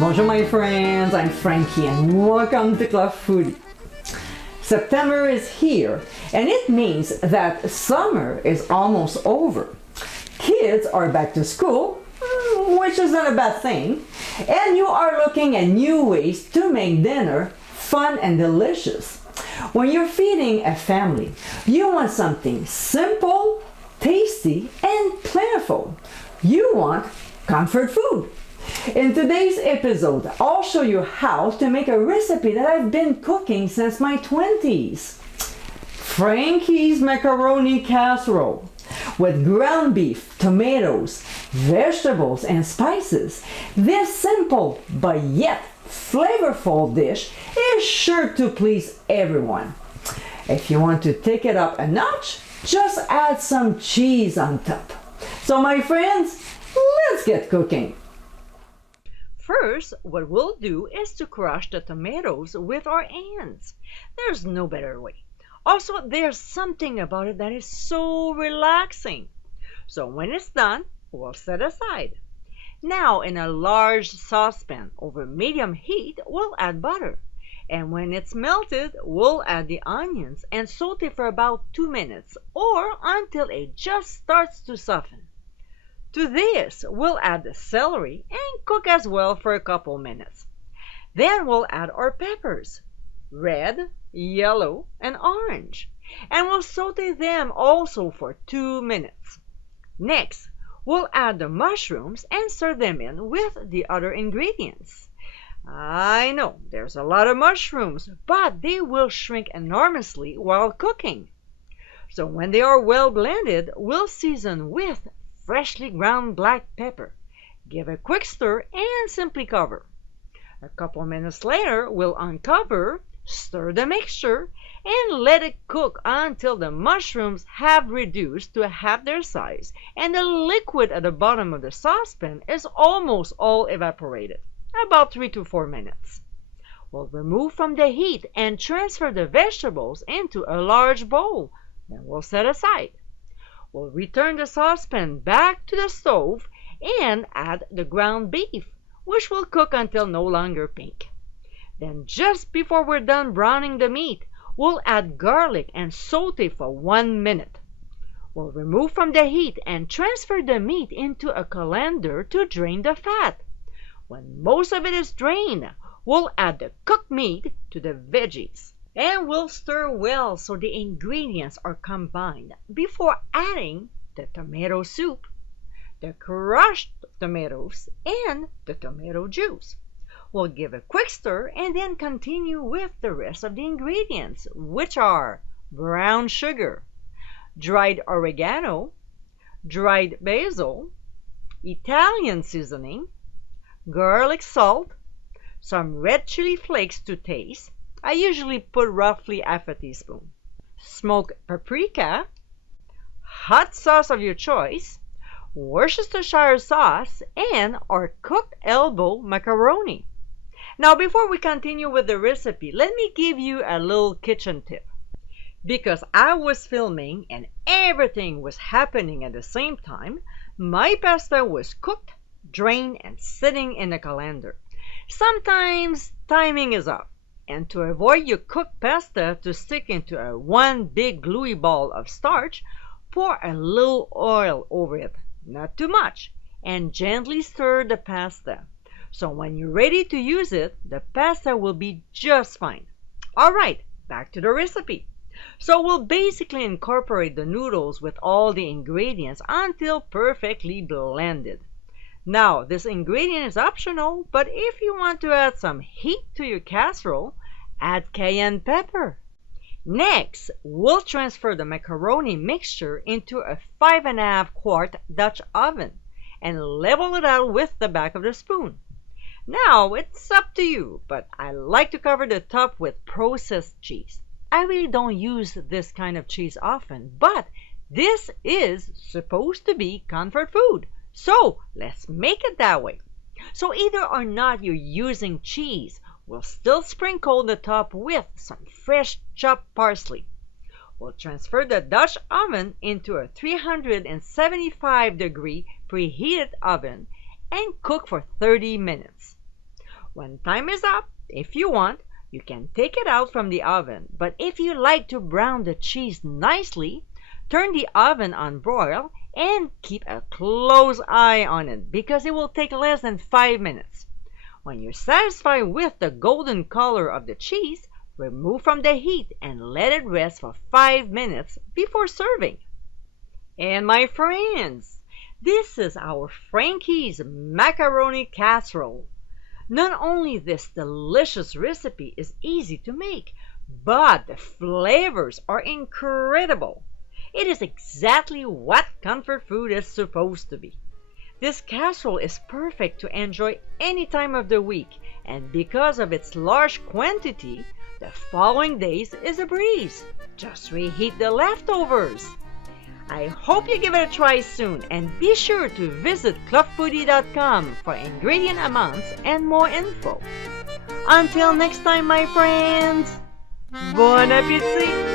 Bonjour my friends, I'm Frankie and welcome to Club Foodie. September is here and it means that summer is almost over. Kids are back to school, which is not a bad thing, and you are looking at new ways to make dinner fun and delicious. When you're feeding a family, you want something simple, tasty, and plentiful. You want comfort food. In today's episode, I'll show you how to make a recipe that I've been cooking since my 20s. Frankie's Macaroni Casserole. With ground beef, tomatoes, vegetables, and spices, this simple but yet flavorful dish is sure to please everyone. If you want to take it up a notch, just add some cheese on top. So my friends, let's get cooking. First, what we'll do is to crush the tomatoes with our hands. There's no better way. Also, there's something about it that is so relaxing. So when it's done, we'll set aside. Now, in a large saucepan over medium heat, we'll add butter. And when it's melted, we'll add the onions and saute for about 2 minutes or until it just starts to soften. To this, we'll add the celery and cook as well for a couple minutes. Then we'll add our peppers, red, yellow, and orange, and we'll saute them also for 2 minutes. Next, we'll add the mushrooms and stir them in with the other ingredients. I know there's a lot of mushrooms, but they will shrink enormously while cooking. So when they are well blended, we'll season with freshly ground black pepper. Give a quick stir and simply cover. A couple minutes later, we'll uncover, stir the mixture, and let it cook until the mushrooms have reduced to half their size and the liquid at the bottom of the saucepan is almost all evaporated, about 3 to 4 minutes. We'll remove from the heat and transfer the vegetables into a large bowl. Then we'll set aside. We'll return the saucepan back to the stove and add the ground beef, which will cook until no longer pink. Then just before we're done browning the meat, we'll add garlic and saute for 1 minute. We'll remove from the heat and transfer the meat into a colander to drain the fat. When most of it is drained, we'll add the cooked meat to the veggies. And we'll stir well so the ingredients are combined before adding the tomato soup, the crushed tomatoes, and the tomato juice. We'll give a quick stir and then continue with the rest of the ingredients, which are brown sugar, dried oregano, dried basil, Italian seasoning, garlic salt, some red chili flakes to taste. I usually put roughly half a teaspoon. Smoked paprika, hot sauce of your choice, Worcestershire sauce, and our cooked elbow macaroni. Now, before we continue with the recipe, let me give you a little kitchen tip. Because I was filming and everything was happening at the same time, my pasta was cooked, drained, and sitting in a colander. Sometimes timing is up. And to avoid your cooked pasta to stick into one big gluey ball of starch, pour a little oil over it, not too much, and gently stir the pasta. So when you're ready to use it, the pasta will be just fine. Alright, back to the recipe. So we'll basically incorporate the noodles with all the ingredients until perfectly blended. Now, this ingredient is optional, but if you want to add some heat to your casserole, add cayenne pepper. Next, we'll transfer the macaroni mixture into a 5.5 quart Dutch oven and level it out with the back of the spoon. Now, it's up to you, but I like to cover the top with processed cheese. I really don't use this kind of cheese often, but this is supposed to be comfort food. So let's make it that way. So either or not you're using cheese, we'll still sprinkle the top with some fresh chopped parsley. We'll transfer the Dutch oven into a 375-degree preheated oven and cook for 30 minutes. When time is up, if you want, you can take it out from the oven. But if you like to brown the cheese nicely, turn the oven on broil and keep a close eye on it because it will take less than 5 minutes. When you're satisfied with the golden color of the cheese, remove from the heat and let it rest for 5 minutes before serving. And my friends, this is our Frankie's Macaroni Casserole. Not only this delicious recipe is easy to make, but the flavors are incredible. It is exactly what comfort food is supposed to be. This casserole is perfect to enjoy any time of the week, and because of its large quantity, the following days is a breeze. Just reheat the leftovers. I hope you give it a try soon, and be sure to visit clubfoodie.com for ingredient amounts and more info. Until next time, my friends, bon appétit!